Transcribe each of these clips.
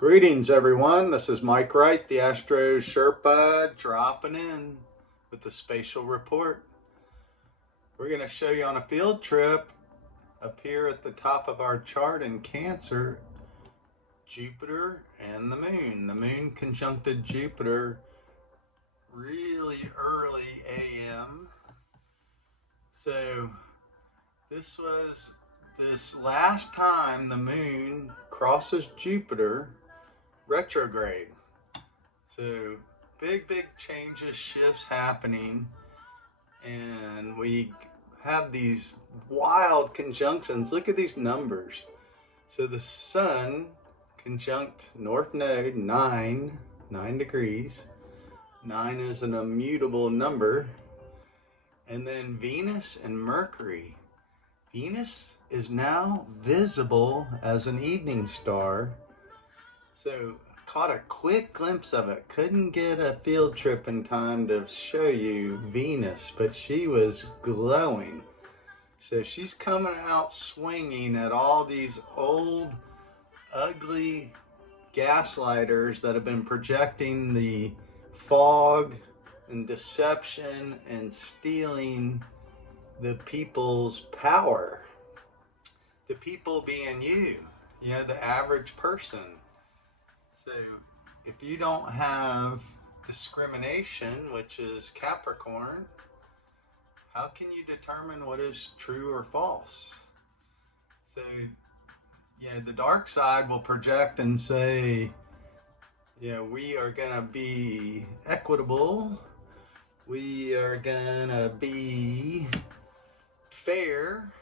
Greetings, everyone. This is Mike Wright, the Astro Sherpa, dropping in with the spatial report. We're going to show you on a field trip up here at the top of our chart in Cancer, Jupiter and the Moon. The Moon conjuncted Jupiter really early AM. So this was this last time the Moon crosses Jupiter retrograde. So big changes, shifts happening, and we have these wild conjunctions. Look at these numbers. So the Sun conjunct North Node 9 degrees. 9 is an immutable number. And then Venus and Mercury. Venus is now visible as an evening star. So caught a quick glimpse of it. Couldn't get a field trip in time to show you Venus, but she was glowing. So she's coming out swinging at all these old, ugly gaslighters that have been projecting the fog and deception and stealing the people's power. The people being you, the average person. So if you don't have discrimination, which is Capricorn, how can you determine what is true or false? So, the dark side will project and say, we are going to be equitable. We are going to be fair.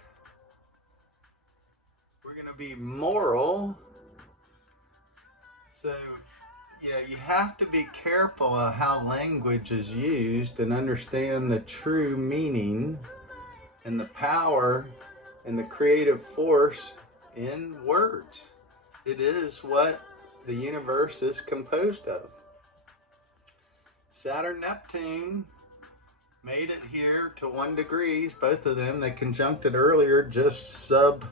We're going to be moral. So, you have to be careful of how language is used and understand the true meaning and the power and the creative force in words. It is what the universe is composed of. Saturn and Neptune made it here to 1 degrees. Both of them, they conjuncted earlier, just sub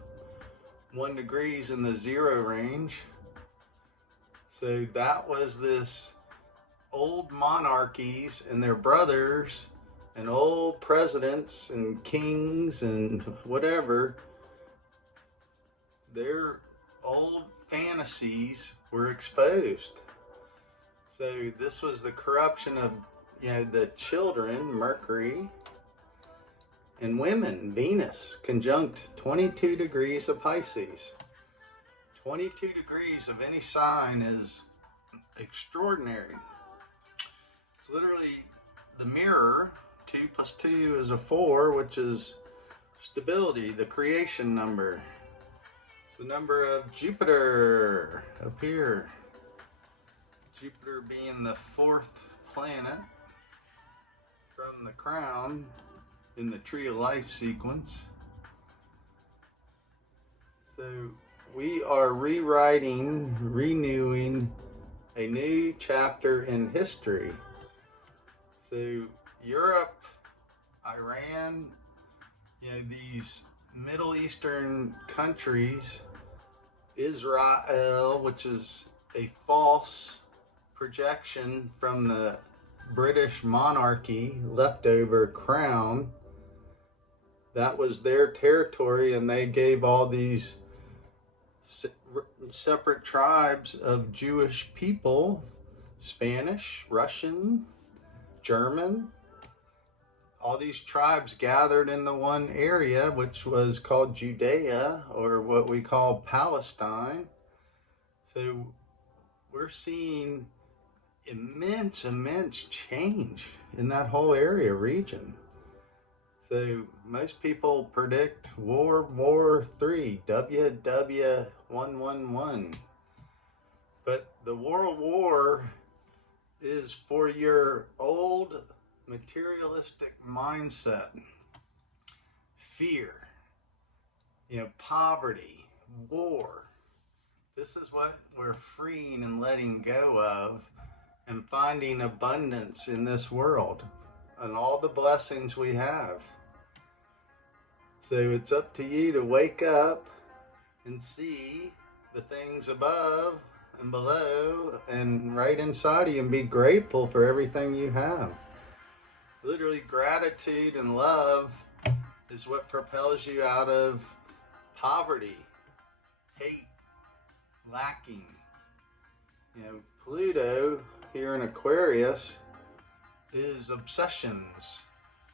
1 degrees in the 0 range. So that was this old monarchies and their brothers and old presidents and kings and whatever. Their old fantasies were exposed. So this was the corruption of, the children, Mercury, and women, Venus, conjunct 22 degrees of Pisces. 22 degrees of any sign is extraordinary. It's literally the mirror. 2 plus 2 is a 4, which is stability, the creation number. It's the number of Jupiter up here. Jupiter being the 4th planet from the crown in the tree of life sequence. So we are renewing a new chapter in history. So Europe, Iran, these Middle Eastern countries, Israel, which is a false projection from the British monarchy, leftover crown. That was their territory, and they gave all these separate tribes of Jewish people, Spanish, Russian, German, all these tribes gathered in the one area, which was called Judea, or what we call Palestine. So we're seeing immense change in that whole area, region. So most people predict World War III, WW111. But the World War is for your old materialistic mindset. Fear, poverty, war. This is what we're freeing and letting go of and finding abundance in this world and all the blessings we have. So it's up to you to wake up and see the things above and below and right inside of you, and be grateful for everything you have. Literally, gratitude and love is what propels you out of poverty, hate, lacking. You know, Pluto here in Aquarius is obsessions.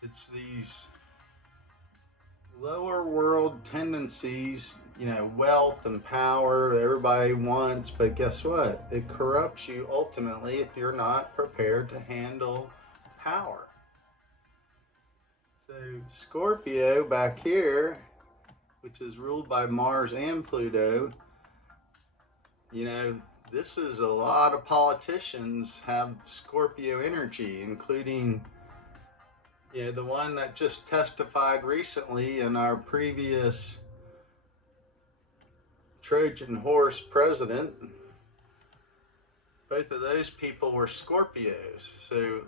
It's these lower world tendencies, you know, wealth and power that everybody wants, but guess what? It corrupts you ultimately if you're not prepared to handle power. So Scorpio back here, which is ruled by Mars and Pluto, you know, this is a lot of politicians have Scorpio energy, including, you know, the one that just testified recently in our previous Trojan horse president. Both of those people were Scorpios. So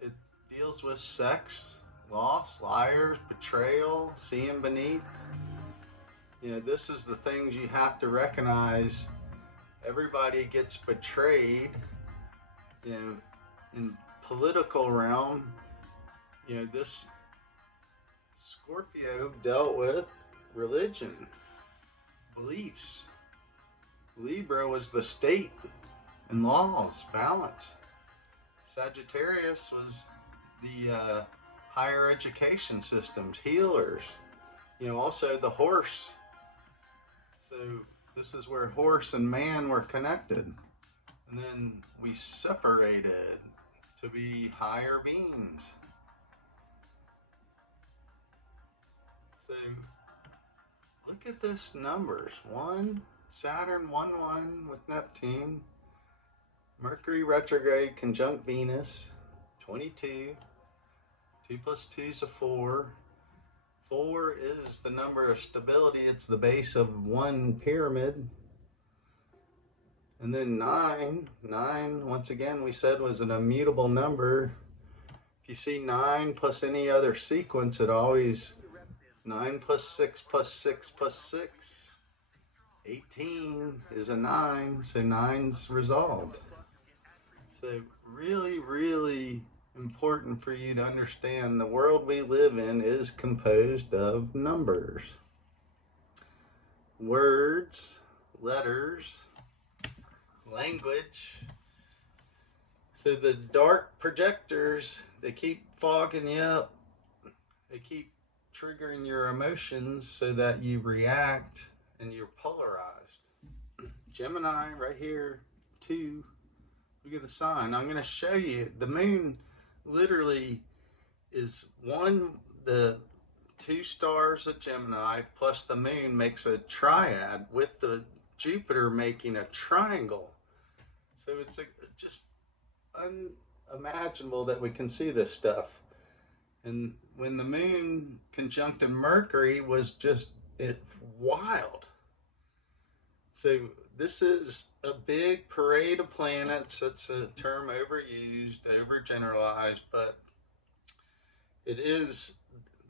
it deals with sex, loss, liars, betrayal, seeing beneath. You know, this is the things you have to recognize. Everybody gets betrayed, you know, in political realm. You know, this Scorpio dealt with religion, beliefs. Libra was the state and laws, balance. Sagittarius was the higher education systems, healers. You know, also the horse. So this is where horse and man were connected. And then we separated to be higher beings. So look at this numbers. Saturn 1 with Neptune. Mercury retrograde conjunct Venus. 22. 2 plus 2 is 4. 4 is the number of stability. It's the base of one pyramid. And then 9, once again, we said was an immutable number. If you see 9 plus any other sequence, it always 9 plus 6 plus 6 plus 6. 18 is a 9, so 9's resolved. So really, really important for you to understand the world we live in is composed of numbers. Words, letters, language. So the dark projectors, they keep fogging you up. They keep triggering your emotions so that you react and you're polarized. Gemini right here, 2. Look at the sign. I'm going to show you. The moon literally is the 2 stars of Gemini plus the moon makes a triad with the Jupiter making a triangle. So it's just unimaginable that we can see this stuff. And when the moon conjuncted Mercury was just wild. So this is a big parade of planets. It's a term overused, overgeneralized, but it is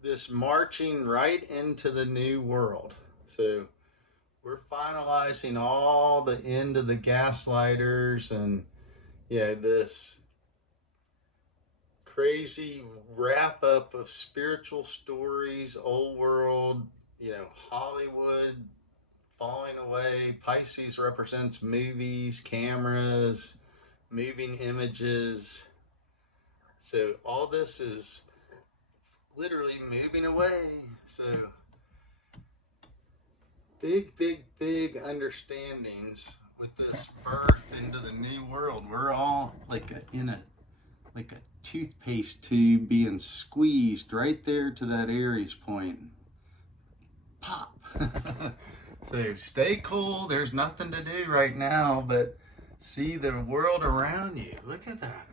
this marching right into the new world. So we're finalizing all the end of the gaslighters and, you know, this crazy wrap up of spiritual stories, old world, you know, Hollywood falling away. Pisces represents movies, cameras, moving images. So all this is literally moving away. So big understandings with this birth into the new world. We're all like a toothpaste tube being squeezed right there to that Aries point. Pop. So stay cool. There's nothing to do right now but see the world around you. Look at that.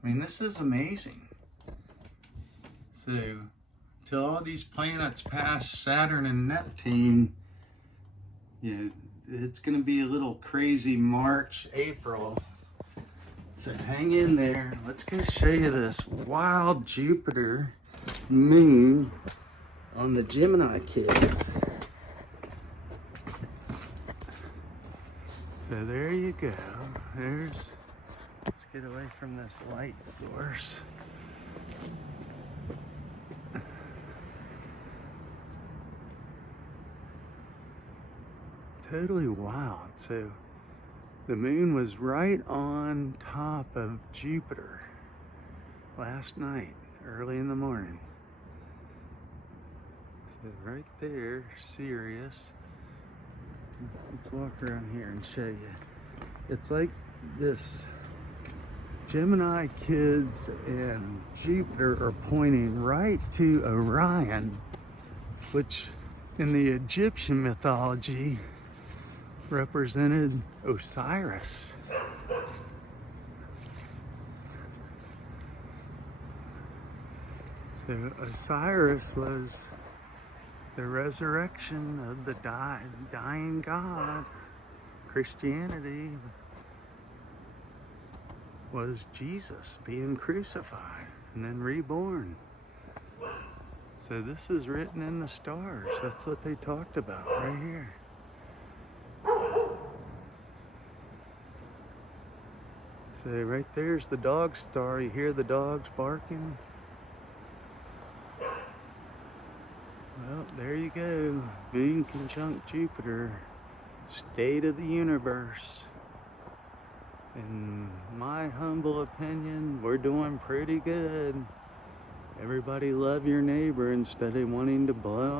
I mean, this is amazing. So till all these planets pass Saturn and Neptune, you know, it's going to be a little crazy March, April. So hang in there. Let's go show you this wild Jupiter moon on the Gemini kids. So there you go. Let's get away from this light source. Totally wild. So the moon was right on top of Jupiter last night, early in the morning. So right there, Sirius. Let's walk around here and show you. It's like this Gemini kids and Jupiter are pointing right to Orion, which in the Egyptian mythology represented Osiris. So Osiris was the resurrection of the dying God. Christianity was Jesus being crucified and then reborn. So this is written in the stars. That's what they talked about right here. So right there's the dog star. You hear the dogs barking? Well, there you go. Moon conjunct Jupiter. State of the universe. In my humble opinion, we're doing pretty good. Everybody love your neighbor instead of wanting to blow